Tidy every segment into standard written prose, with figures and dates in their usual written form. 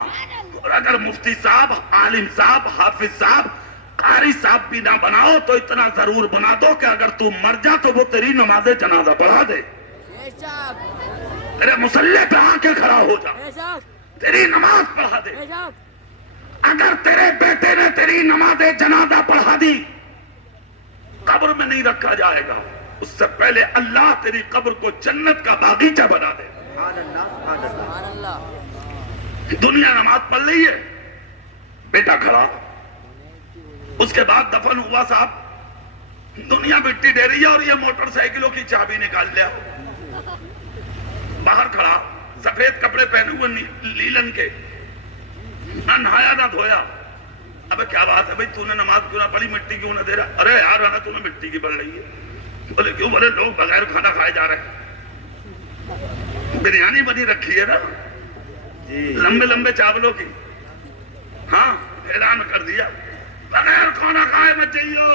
اور اگر مفتی صاحب، عالم صاحب، حافظ صاحب، قاری صاحب بھی نہ بناؤ تو اتنا ضرور بنا دو کہ اگر تو مر جا تو وہ تیری نماز جنازہ پڑھا دے، تیرے مسلح پہ آ کے کھڑا ہو جا، تیری نماز پڑھا دے۔ اگر تیرے بیٹے نے تیری نماز جنازہ پڑھا دی، قبر میں نہیں رکھا جائے گا، اس سے پہلے اللہ تیری قبر کو جنت کا باغیچہ بنا دے۔ دنیا نماز پڑھ رہی ہے، بیٹا کھڑا، اس کے بعد دفن ہوا، صاحب دنیا مٹی دے رہی ہے اور یہ موٹر سائیکلوں کی چابی نکال لیا، باہر کھڑا، سفید کپڑے پہنے ہوئے لیلن کے، نہ نہایا نہ دھویا۔ ابے کیا بات ہے بھائی، تو نے نماز کیوں نہ پڑھی، مٹی کیوں نہ دے رہا؟ ارے یار رہا تو نے مٹی کی پڑھ رہی ہے۔ بولے کیوں؟ بولے لوگ بغیر کھانا کھائے جا رہے ہیں، بریانی بنی رکھی ہے نا لمبے لمبے چاولوں کی، ہاں اعلان کر دیا بغیر کھانا کھائے مت جائیو،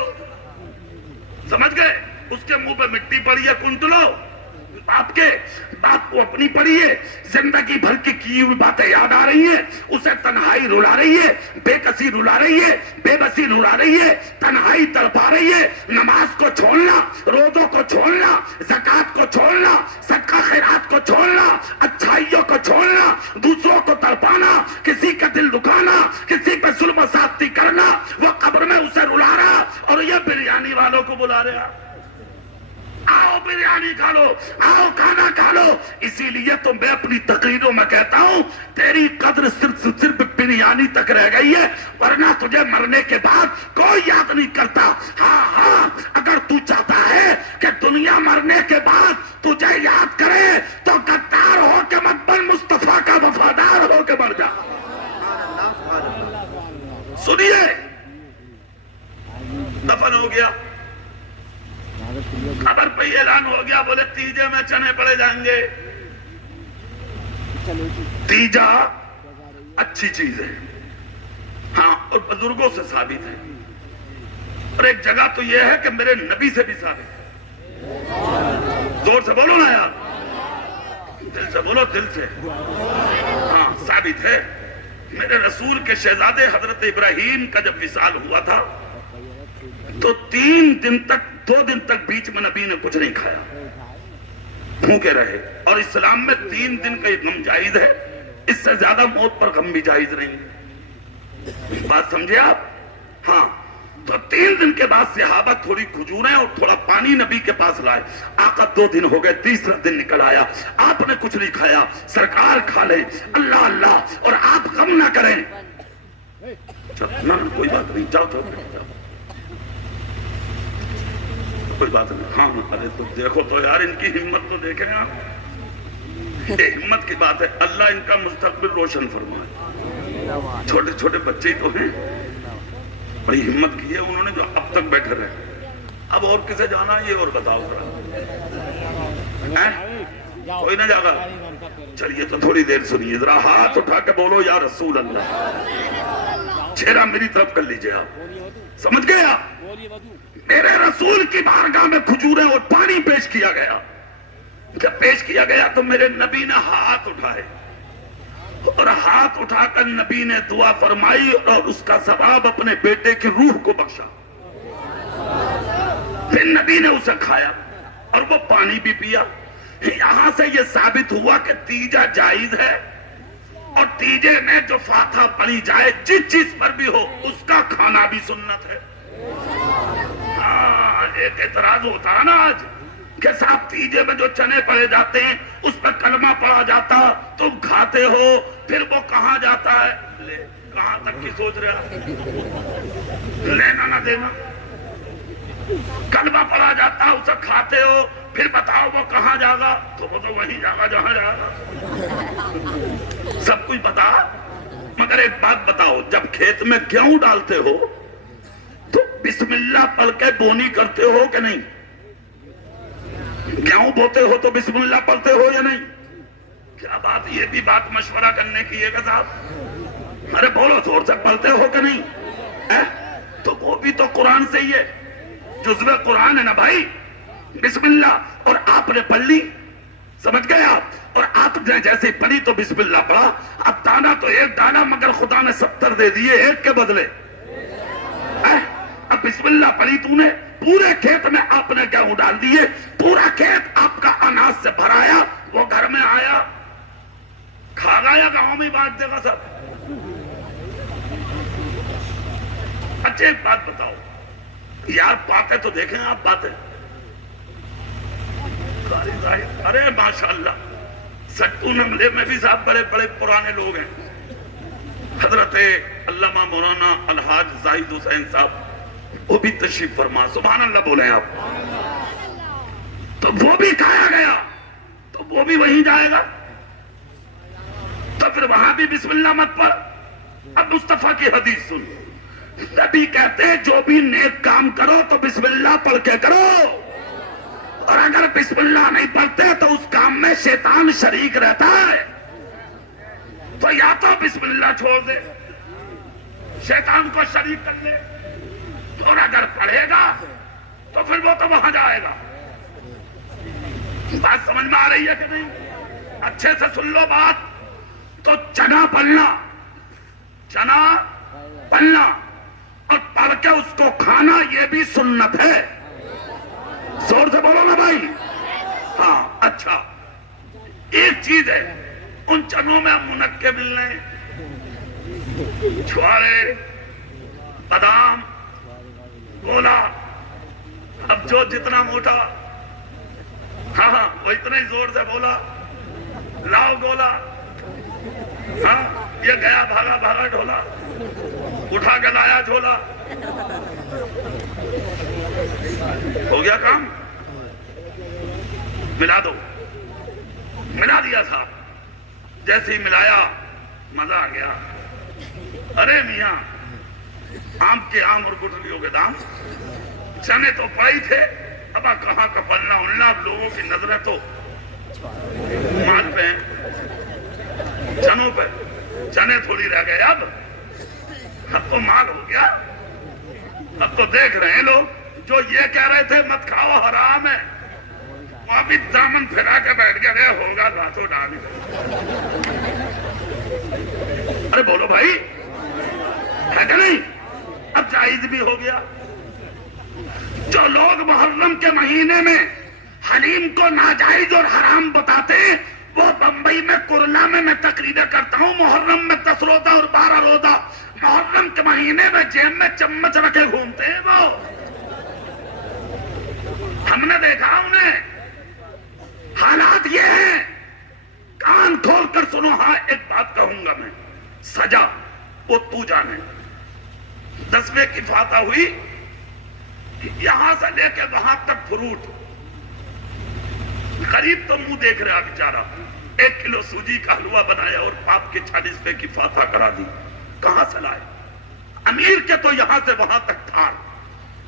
سمجھ گئے؟ اس کے منہ پہ مٹی پڑی ہے، کنٹلو آپ کے باپ کو اپنی پڑی ہے، زندگی بھر کی ہوئی باتیں یاد آ رہی ہیں، اسے تنہائی رلا رہی ہے، بے کسی رلا رہی ہے، بے بسی رلا رہی ہے، تنہائی تڑپا رہی ہے۔ نماز کو چھوڑنا، روزوں کو چھوڑنا، زکوٰۃ کو چھوڑنا، صدقہ خیرات کو چھوڑنا، اچھائیوں کو چھوڑنا، دوسروں کو تڑپانا، کسی کا دل دکھانا، کسی پہ ظلم و زیادتی کرنا، وہ قبر میں اسے رلا رہا اور یہ بریانی والوں کو بلا رہا، آؤ بریانی کھا لو، آؤ کھانا کھا لو۔ اسی لیے تو میں اپنی تقریروں میں کہتا ہوں تیری قدر صرف بریانی تک رہ گئی ہے، ورنہ تجھے مرنے کے بعد کوئی یاد نہیں کرتا۔ ہاں اگر تو چاہتا ہے کہ دنیا مرنے کے بعد تجھے یاد کرے تو غدار ہو کے مت بن، مصطفیٰ کا وفادار ہو کے مر جا۔ سنیے، دفن ہو گیا، خبر پہ اعلان ہو گیا، بولے تیجے میں چنے پڑے جائیں گے۔ تیجا اچھی چیز ہے، ہاں، اور بزرگوں سے ثابت ہے، اور ایک جگہ تو یہ ہے کہ میرے نبی سے بھی ثابت ہے۔ زور سے بولو نا یار، دل سے بولو، دل سے، ہاں ثابت ہے۔ میرے رسول کے شہزادے حضرت ابراہیم کا جب وصال ہوا تھا تو 2 دن تک بیچ میں نبی نے کچھ نہیں کھایا، بھوکے رہے، اور اسلام میں 3 دن کا یہ غم جائز ہے، اس سے زیادہ موت پر غم بھی جائز نہیں ہے، بات سمجھے آپ؟ ہاں، تو 3 دن کے بعد صحابہ تھوڑی کھجوریں اور تھوڑا پانی نبی کے پاس لائے، آقا 2 دن ہو گئے، تیسرا دن نکل آیا، آپ نے کچھ نہیں کھایا، سرکار کھا لیں، اللہ اللہ، اور آپ غم نہ کریں۔ کوئی بات نہیں، جاؤ کوئی بات نہیں، ہاں ارے تو دیکھو تو یار، ان کی ہمت تو دیکھیں آپ، یہ ہمت کی بات ہے، اللہ ان کا مستقبل روشن فرمائے۔ چھوٹے چھوٹے بچے ہی تو ہیں، بڑی ہمت کی ہے انہوں نے جو اب تک بیٹھے رہے۔ اب اور کسے جانا ہے یہ اور بتاؤ ذرا، کوئی نہ جاگا؟ چلیے تو تھوڑی دیر سنیے، ذرا ہاتھ اٹھا کے بولو یا رسول اللہ، چہرہ میری طرف کر لیجئے آپ، سمجھ گئے آپ؟ میرے رسول کی بارگاہ میں کھجوریں اور پانی پیش کیا گیا، جب پیش کیا گیا تو میرے نبی نے ہاتھ اٹھائے، اور ہاتھ اٹھا کر نبی نے دعا فرمائی اور اس کا ثواب اپنے بیٹے کی روح کو بخشا۔ پھر نبی نے اسے کھایا اور وہ پانی بھی پیا۔ یہاں سے یہ ثابت ہوا کہ تیجا جائز ہے، اور تیجے میں جو فاتحہ پڑھی جائے جس چیز پر بھی ہو اس کا کھانا بھی سنت ہے۔ ایک اعتراض ہوتا ہے نا آج کہ صاحب تیجے میں جو چنے پڑے جاتے ہیں اس پر کلمہ پڑھا جاتا، تم کھاتے ہو، پھر وہ کہاں جاتا ہے؟ لے کہاں تک کی سوچ رہے، لینا نہ دینا، کلمہ پڑھا جاتا اسے کھاتے ہو، پھر بتاؤ وہ کہاں جاگا؟ تو وہ تو وہی جاگا جہاں جاگا، سب کچھ بتا، مگر ایک بات بتاؤ، جب کھیت میں گیہوں ڈالتے ہو تو بسم اللہ پڑھ کے بونی کرتے ہو کہ نہیں؟ گیہوں بوتے ہو تو بسم اللہ پڑھتے ہو یا نہیں؟ کیا بات، یہ بھی بات مشورہ کرنے کی ہے کہ صاحب، ارے بولو زور سے، پڑھتے ہو کہ نہیں؟ تو وہ بھی تو قرآن سے ہی ہے، جزو قرآن ہے نا بھائی، بسم اللہ، اور آپ نے پڑھ لی، سمجھ گئے آپ؟ اور آپ نے جیسے پڑھی تو بسم اللہ پڑھا. اب دانا تو ایک دانا مگر خدا نے 70 دے دیے ایک کے بدلے. اب بسم اللہ پڑھی تو نے پورے کھیت میں آپ نے گیہوں ڈال دیے, پورا کھیت آپ کا اناج سے بھرایا, وہ گھر میں آیا کھا گا یا گاؤں میں بانٹ دے گا سب؟ اچھا ایک بات بتاؤ یار, باتیں تو دیکھیں آپ, باتیں ارے ماشاءاللہ سٹو نملے میں بھی صاحب بڑے بڑے پرانے لوگ ہیں. حضرت علامہ مولانا الحاج زاہد حسین صاحب وہ بھی تشریف فرما, سبحان اللہ بولیں آپ. تو وہ بھی کھایا گیا تو وہ بھی وہیں جائے گا, تو پھر وہاں بھی بسم اللہ مت پڑھ. اب مصطفیٰ کی حدیث سن, نبی کہتے ہیں جو بھی نیک کام کرو تو بسم اللہ پڑھ کے کرو, اور اگر بسم اللہ نہیں پڑھتے تو اس کام میں شیطان شریک رہتا ہے. تو یا تو بسم اللہ چھوڑ دے, شیطان کو شریک کر لے, اور اگر پڑھے گا تو پھر وہ تو وہاں جائے گا. بات سمجھ میں آ رہی ہے کہ نہیں؟ اچھے سے سن لو بات. تو چنا پلنا, چنا پلنا اور پڑھ کے اس کو کھانا یہ بھی سنت ہے. زور سے بولو نا بھائی. ہاں اچھا ایک چیز ہے, ان چنوں میں منقے ملنے, چھوارے, بادام, گولا. اب جو جتنا موٹا, ہاں ہاں وہ اتنا ہی زور سے بولا لاؤ گولا. ہاں یہ گیا بھاگا بھاگا ڈھولا, اٹھا کے لایا جھولا, ہو گیا کام. ملا دو, ملا دیا تھا, جیسے ہی ملایا مزہ آ گیا. ارے میاں آم کے آم اور گٹھلیوں کے دام, چنے تو پائی تھے, اب کہاں کا پلنا اڑنا. اب لوگوں کی نظریں تو مال پہ ہیں, چنوں پہ. چنے تھوڑی رہ گئے, اب تو مال ہو گیا. اب تو دیکھ رہے ہیں لوگ جو یہ کہہ رہے تھے مت کھاؤ حرام ہے, وہاں بھی دامن پھیلا کے بیٹھ گئے ہوگا راتوں ڈال. ارے بولو بھائی ہے کہ نہیں؟ اب جائز بھی ہو گیا. جو لوگ محرم کے مہینے میں حلیم کو ناجائز اور حرام بتاتے ہیں, وہ بمبئی میں کرلا میں تقریریں کرتا ہوں, محرم میں 10 روزہ اور 12 روزہ, محرم کے مہینے میں جیب میں چمچ رکھے گھومتے ہیں. وہ ہم نے دیکھا انہیں. حالات یہ ہیں, کان کھول کر سنو. ہاں ایک بات کہوں گا میں, سجا وہ تو جانے. 10ویں کی فاتح ہوئی, یہاں سے لے کے وہاں تک فروٹ, قریب تو منہ دیکھ رہا بیچارہ. 1 کلو سوجی کا حلوہ بنایا اور باپ کے 40ویں کی فاتح کرا دی. کہاں سے لائے؟ امیر کے تو یہاں سے وہاں تک تھا,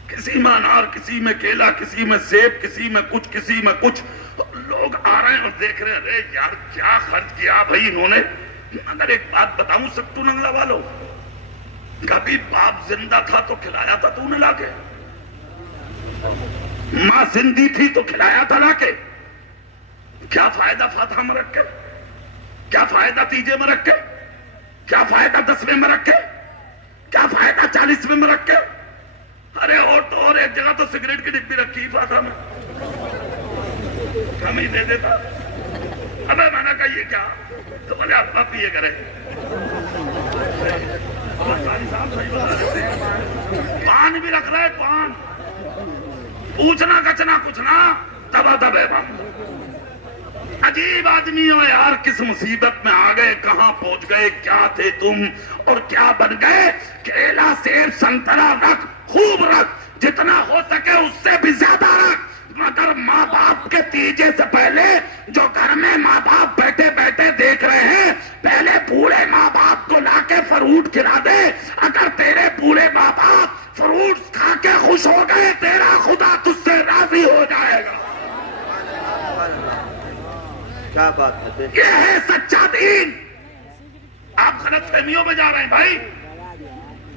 کسی میں انار, کسی میں کیلا, کسی میں سیب, کسی میں کچھ, کسی میں کچھ. لوگ آ رہے ہیں اور دیکھ رہے ہیں, ارے یار کیا خرچ کیا بھائی انہوں نے. اگر ایک بات بتاؤں سٹو ننگلا والوں, کبھی باپ زندہ تھا تو کھلایا تھا تو نے لا کے, ماں زندی تھی تو کھلایا تھا لا کے. کیا فائدہ فاتحہ میں رکھ کے, کیا فائدہ تیجے میں رکھ کے, کیا فائدہ 10ویں میں رکھ کے, کیا فائدہ 40ویں میں رکھ کے. ارے اور تو اور ایک جگہ تو سگریٹ کی ڈبی رکھی فاتحہ میں, کم ہی دے دیتا. ابے میں نے کہا یہ کیا, تو بولے آپ پیے کرے. پان بھی رکھ رہے, پان پوچھنا کچنا کچھ نہ, دبا دبے بند. عجیب آدمی ہو یار, کس مصیبت میں آ گئے, کہاں پہنچ گئے, کیا تھے تم اور کیا بن گئے. کیلا سیب سنترا رکھ, خوب رکھ, جتنا ہو سکے اس سے بھی زیادہ رکھ, مگر ماں باپ کے تیجے سے پہلے جو گھر میں ماں باپ بیٹھے بیٹھے دیکھ رہے ہیں, پہلے بوڑھے ماں باپ کو لا کے فروٹ کھلا دے. اگر تیرے بوڑھے ماں باپ فروٹ کھا کے خوش ہو گئے, تیرا خدا تجھ سے راضی ہو جائے گا. کیا بات ہے, یہ ہے سچا دین. آپ غلط فہمیوں میں جا رہے ہیں بھائی.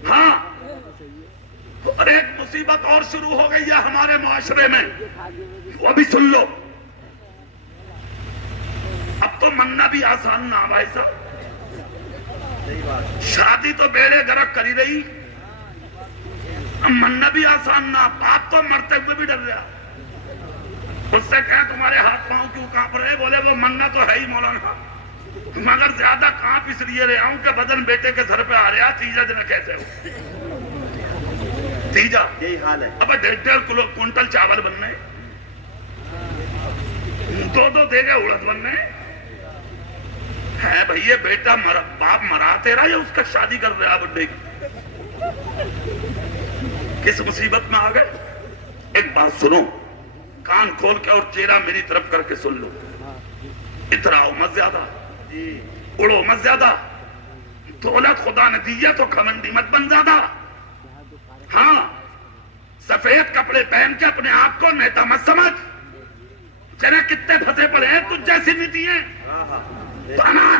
ہاں اور ایک مصیبت اور شروع ہو گئی ہے ہمارے معاشرے میں, وہ بھی سن لو. تو مننا بھی آسان نہ بھائی صاحب. صحیح بات. شادی تو بیڑے گرک کری رہی, مننا بھی آسان نہ. باپ تو مرتے ہوئے بھی ڈر رہا. اس سے کہیں تمہارے ہاتھ پاؤں کیوں کانپ رہے؟ بولے وہ مننا تو ہے ہی مولانا, مگر زیادہ کانپ اس لیے رہا ہوں کہ بدن بیٹے کے سر پہ آ رہا. تیجا جنہیں کہتے ہو, تیجا یہی حال ہے. اب 1.5 کنٹل چاول بننے, 2 دے گے اڑد بننے ہے. بھئی بیٹا باپ مرا تیرا یا اس کا شادی کر رہا بڈے کی؟ کس مصیبت میں آ گئے؟ ایک بات سنو, کان کھول کے اور چہرہ میری طرف کر کے سن لو. اتراؤ مت زیادہ, جی اڑو مت زیادہ. دولت خدا نے دی ہے تو گھمنڈی مت بن زیادہ. ہاں, سفید کپڑے پہن کے اپنے آپ کو نیتا مت سمجھ. تیرے کتنے پھنسے پڑے ہیں تجھ جیسی نیتی ہیں.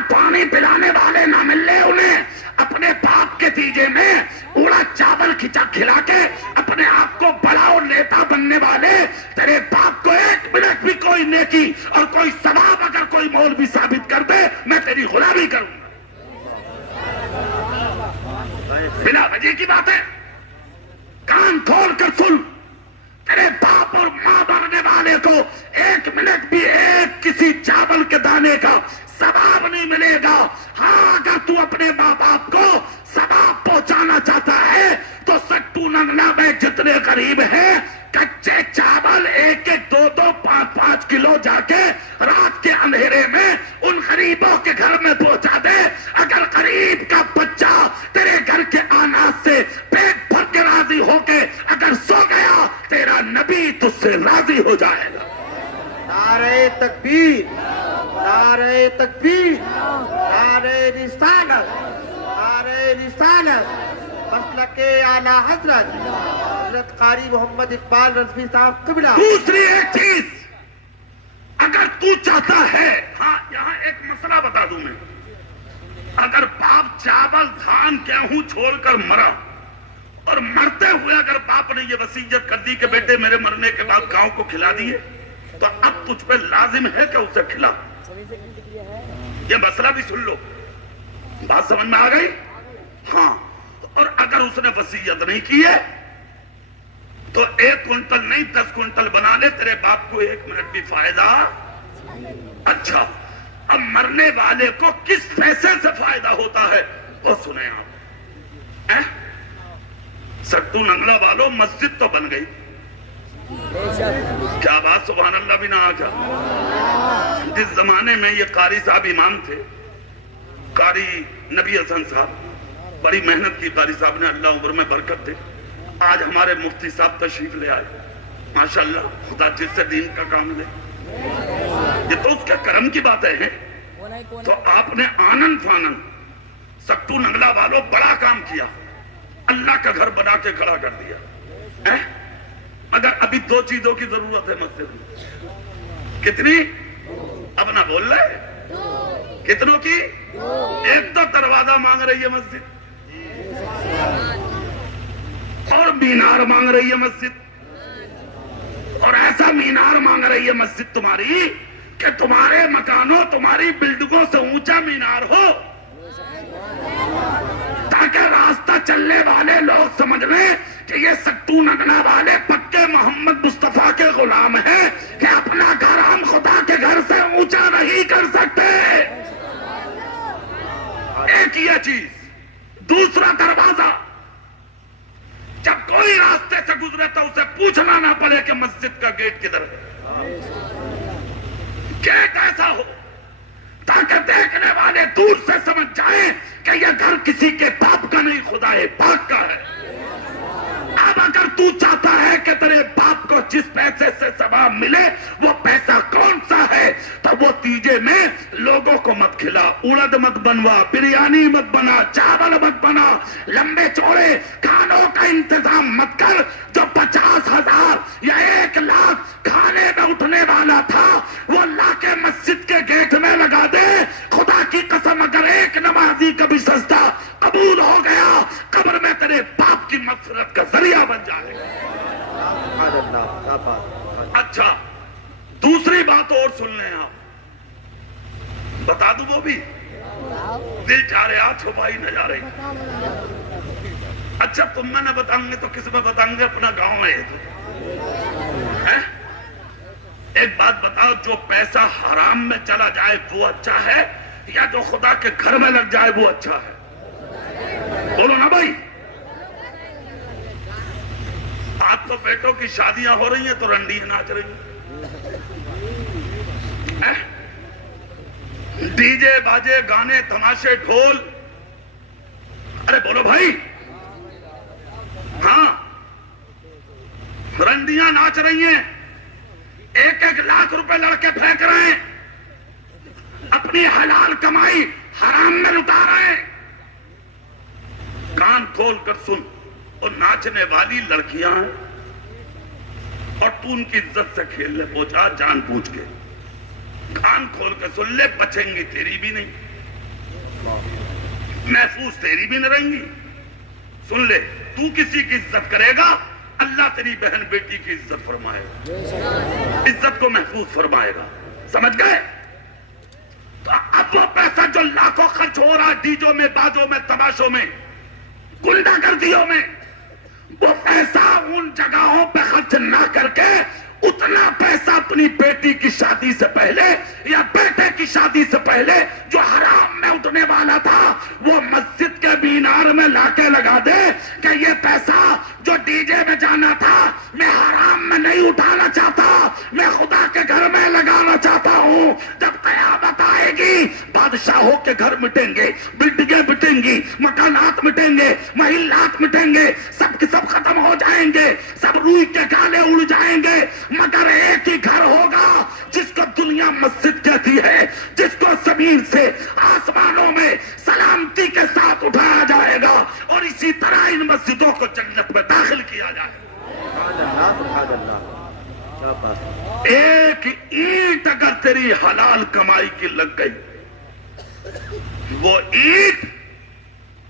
پانی پلانے والے نہ مل لے انہیں. اپنے باپ کے تیجے میں اڑا چاول کھلا کے اپنے آپ کو بڑا اور نیتا بننے والے تیرے باپ کو 1 منٹ بھی کوئی نیکی اور کوئی ثواب اگر کوئی مولوی ثابت کر دے, میں تیری غلامی کروں گا. بنا وجہ کی بات ہے. کان کھول کر سن, تیرے باپ اور ماں مرنے والے کو 1 منٹ بھی ایک کسی چاول کے دانے کا ثواب نہیں ملے گا. ہاں, اگر تو اپنے ماں باپ کو ثواب پہنچانا چاہتا ہے تو سٹو ننگلا میں جتنے غریب ہیں کچے چاول 1-2, 5-5 کلو جا کے رات کے اندھیرے میں ان غریبوں کے گھر میں پہنچا دے. اگر غریب کا بچہ تیرے گھر کے اناج سے پیٹ بھر کے راضی ہو کے اگر سو گیا, تیرا نبی تجھ سے راضی ہو جائے گا. نعرہ تکبیر, نعرہ تکبیر, نعرہ رسالت, نعرہ رسالت. مسلک اعلی حضرت قاری محمد اقبال رضوی صاحب قبلہ. دوسری ایک چیز, اگر تو چاہتا ہے, ہاں یہاں ایک مسئلہ بتا دوں میں, اگر باپ چاول دھان گیہوں چھوڑ کر مرا اور مرتے ہوئے اگر باپ نے یہ وصیت کر دی کہ بیٹے میرے مرنے کے بعد گاؤں کو کھلا دیے, تو اب تجھ پہ لازم ہے کہ اسے کھلا. یہ مسئلہ بھی سن لو, بات سمجھ میں آ گئی؟ ہاں. اور اگر اس نے وصیت نہیں کی ہے تو 1 کنٹل نہیں 10 کنٹل بنا لے, تیرے باپ کو 1 منٹ بھی فائدہ. اچھا, اب مرنے والے کو کس پیسے سے فائدہ ہوتا ہے وہ سنیں آپ. سٹو ننگلا والوں, مسجد تو بن گئی. کیا بات, سبحان اللہ بھی نہ آجا. جس زمانے میں یہ قاری صاحب امام تھے, قاری نبی حسن صاحب, بڑی محنت کی قاری صاحب نے, اللہ عمر میں برکت دے. آج ہمارے مفتی صاحب تشریف لے آئے, ماشاءاللہ, خدا جس سے دین کا کام لے. یہ تو اس کے کرم کی باتیں ہیں. تو آپ نے آنند فانند سٹو ننگلا والوں بڑا کام کیا, اللہ کا گھر بنا کے کھڑا کر دیا. مگر ابھی 2 چیزوں کی ضرورت ہے مسجد میں. کتنی؟ اب نہ بول رہے, کتنوں کی؟ ایک تو دروازہ مانگ رہی ہے مسجد, اور مینار مانگ رہی ہے مسجد, اور ایسا مینار مانگ رہی ہے مسجد تمہاری کہ تمہارے مکانوں, تمہاری بلڈنگوں سے اونچا مینار ہو, تاکہ راستہ چلنے والے لوگ سمجھ لیں کہ یہ سٹو نگنا والے پکے محمد مصطفیٰ کے غلام ہیں, کہ اپنا گھر ہم خدا کے گھر سے اونچا نہیں کر سکتے. ایک یہ چیز. دوسرا دروازہ, جب کوئی راستے سے گزرے تو اسے پوچھنا نہ پڑے کہ مسجد کا گیٹ کدھر ہے. گیٹ ایسا ہو تاکہ دیکھنے والے دور سے سمجھ جائیں کہ یہ گھر کسی کے باپ کا نہیں, خدا پاک کا ہے. اب اگر تو چاہتا ہے کہ تیرے باپ کو جس پیسے سے ثواب ملے وہ پیسہ کون سا ہے, تو وہ تیجے میں لوگوں کو مت کھلا, اڑد مت بنوا, بریانی مت بنا, چاول مت بنا, لمبے چوڑے کھانوں کا انتظام مت کر. جو 50,000 یا 1 لاکھ کھانے میں اٹھنے والا تھا وہ لا کے مسجد کے گیٹ میں لگا دے. خدا کی قسم, اگر ایک نمازی کا بھی سجدہ قبول ہو گیا, قبر میں تیرے باپ کی مغفرت کا ذریعہ بن جائے گا. اچھا, دوسری بات اور سن لیں آپ. بتا دوں وہ بھی؟ دل چاہ رہے آج چھپائی نہ جا رہی. اچھا تم میں نہ بتاؤں گے تو کس میں بتاؤں گے؟ اپنا گاؤں ہے ہیں؟ ایک بات بتاؤ، جو پیسہ حرام میں چلا جائے وہ اچھا ہے یا جو خدا کے گھر میں لگ جائے وہ اچھا ہے؟ بولو نا بھائی. آج تو بیٹوں کی شادیاں ہو رہی ہیں تو رنڈیاں ناچ رہی ہیں. ڈی جے باجے گانے تماشے ڈھول. ارے بولو بھائی. ہاں رنڈیاں ناچ رہی ہیں، 1-1 لاکھ روپے لڑکے پھینک رہے ہیں، اپنی حلال کمائی حرام میں لٹا رہے ہیں. کان کھول کر سن، اور ناچنے والی لڑکیاں ہیں اور تو ان کی عزت سے کھیل لے پوچھا جان بوجھ کے. کان کھول کے سن لے، بچیں گی تیری بھی نہیں، محفوظ تیری بھی نہیں رہیں گی. سن لے، تو کسی کی عزت کرے گا اللہ تیری بہن بیٹی کی عزت فرمائے گا، عزت کو محفوظ فرمائے گا. سمجھ گئے؟ تو اب وہ پیسہ جو لاکھوں خرچ ہو رہا ڈیجوں میں بازوں میں تماشوں میں گنڈا گردیوں میں، وہ پیسہ ان جگہوں پہ خرچ نہ کر کے اتنا پیسہ اپنی بیٹی کی شادی سے پہلے یا بیٹے کی شادی سے پہلے جو حرام میں اٹھنے والا تھا وہ مسجد کے مینار میں لا کے لگا دے کہ یہ پیسہ جو ڈی جے میں جانا تھا میں حرام میں نہیں اٹھانا چاہتا، میں خدا کے گھر میں لگانا چاہتا ہوں. جب قیامت آئے گی بادشاہوں کے گھر مٹیں گے، بلڈنگیں مٹیں گی، مکانات مٹیں گے، محلات مٹیں گے، سب کے سب ختم ہو جائیں گے، سب روئی کے گالے اڑ جائیں گے، مگر ایک ہی گھر ہوگا جس کو دنیا مسجد کہتی ہے، جس کو زمین سے آسمانوں میں سلامتی کے ساتھ اٹھایا جائے گا، اور اسی طرح ان مسجدوں کو جنت میں داخل کیا جائے گا. ایک اینٹ اگر تیری حلال کمائی کی لگ گئی، وہ اینٹ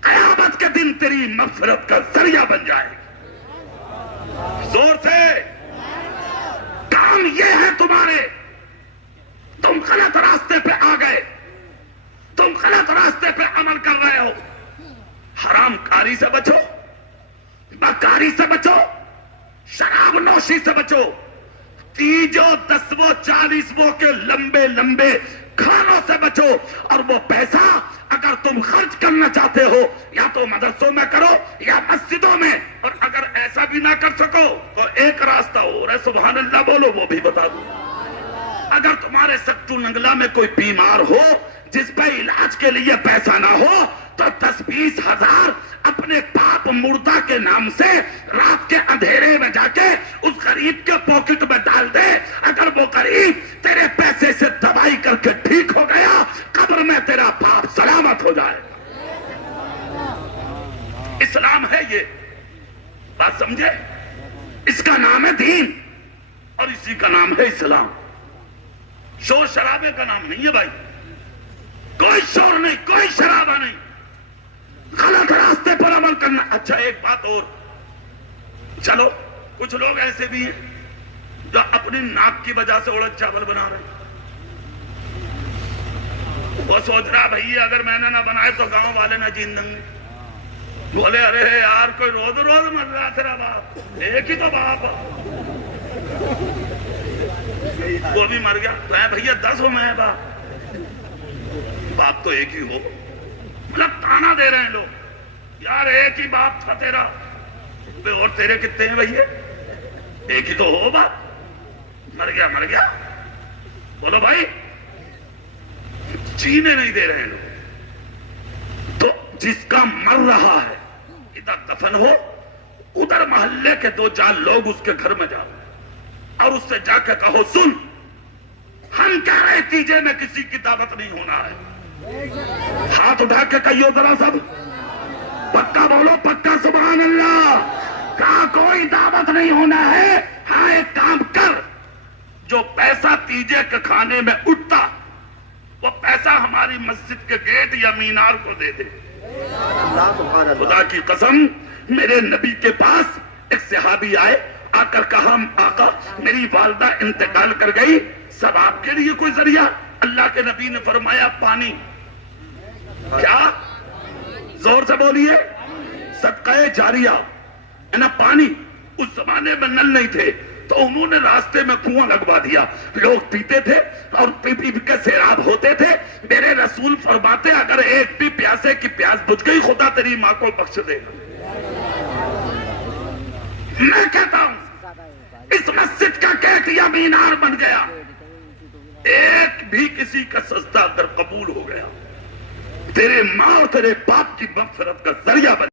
قیامت کے دن تیری مغفرت کا ذریعہ بن جائے گی. زور سے. کام یہ ہے تمہارے، تم غلط راستے پہ آ گئے، تم غلط راستے پہ عمل کر رہے ہو. حرام کاری سے بچو، بدکاری سے بچو، شراب نوشی سے بچو، تیجوں 10ووں 40ووں کے لمبے لمبے کھانوں سے بچو. اور وہ پیسہ اگر تم خرچ کرنا چاہتے ہو یا تو مدرسوں میں کرو یا مسجدوں میں، اور اگر ایسا بھی نہ کر سکو تو ایک راستہ ہو رہا ہے، سبحان اللہ بولو، وہ بھی بتا دوں. اگر تمہارے سکتو ننگلا میں کوئی بیمار ہو جس پہ علاج کے لیے پیسہ نہ ہو تو 10-20 ہزار اپنے باپ مردہ کے نام سے رات کے اندھیرے میں جا کے اس غریب کے پاکٹ میں ڈال دے. اگر وہ غریب تیرے پیسے سے دوائی کر کے ٹھیک ہو گیا، قبر میں تیرا باپ سلامت ہو جائے. اسلام ہے یہ بات، سمجھے؟ اس کا نام ہے دین اور اسی کا نام ہے اسلام. شور شرابے کا نام نہیں ہے بھائی، کوئی شور نہیں، کوئی شرابہ نہیں، غلط راستے پر عمل کرنا. اچھا ایک بات اور، چلو کچھ لوگ ایسے بھی ہیں جو اپنی ناک کی وجہ سے اڑد چاول بنا رہے ہیں. وہ سوچ رہا بھئی اگر میں نے نہ بنائے تو گاؤں والے نہ جین دیں گے. بولے ارے یار کوئی روز روز مر رہا تیرا باپ، ایک ہی تو باپ، وہ بھی مر گیا تو ہے بھیا 10 ہو میں باپ، باپ تو ایک ہی ہو. مطلب تانا دے رہے ہیں لوگ، یار ایک ہی باپ تھا تیرا، اور تیرے کتنے ہیں بھیا؟ ایک ہی تو ہو باپ، مر گیا مر گیا. بولو بھائی، جینے نہیں دے رہے ہیں لوگ. تو جس کا مر رہا ہے ادھر دفن ہو، ادھر محلے کے 2-4 لوگ اس کے گھر میں جاؤ اور اس سے جا کے کہو سن، ہم کہہ رہے تیجے میں کسی کی دعوت نہیں ہونا ہے. ہاتھ اٹھا کے کہیو ذرا سب، پکا بولو، پکا سبحان اللہ. کہا کوئی دعوت نہیں ہونا ہے. ہاں ایک کام کر، جو پیسہ تیجے کے کھانے میں اٹھتا وہ پیسہ ہماری مسجد کے گیٹ یا مینار کو دے دے. خدا کی قسم، میرے نبی کے پاس ایک صحابی آئے، آ کر کہا آقا میری والدہ انتقال کر گئی، سب آپ کے لیے کوئی ذریعہ؟ اللہ کے نبی نے فرمایا پانی، کیا؟ زور سے بولیے، صدقہ جاریہ ہے نا پانی۔ اس زمانے میں نل نہیں تھے تو انہوں نے راستے میں کنواں لگوا دیا، لوگ پیتے تھے اور پی پی کے سیراب ہوتے تھے۔ میرے رسول فرماتے اگر ایک بھی پیاسے کی پیاس بجھ گئی خدا تیری ماں کو بخش دے گا۔ میں کہتا ہوں اس مسجد کا گیٹ یا مینار بن گیا، ایک بھی کسی کا سجدہ اگر قبول ہو گیا تیرے ماں اور تیرے باپ کی مغفرت کا ذریعہ بن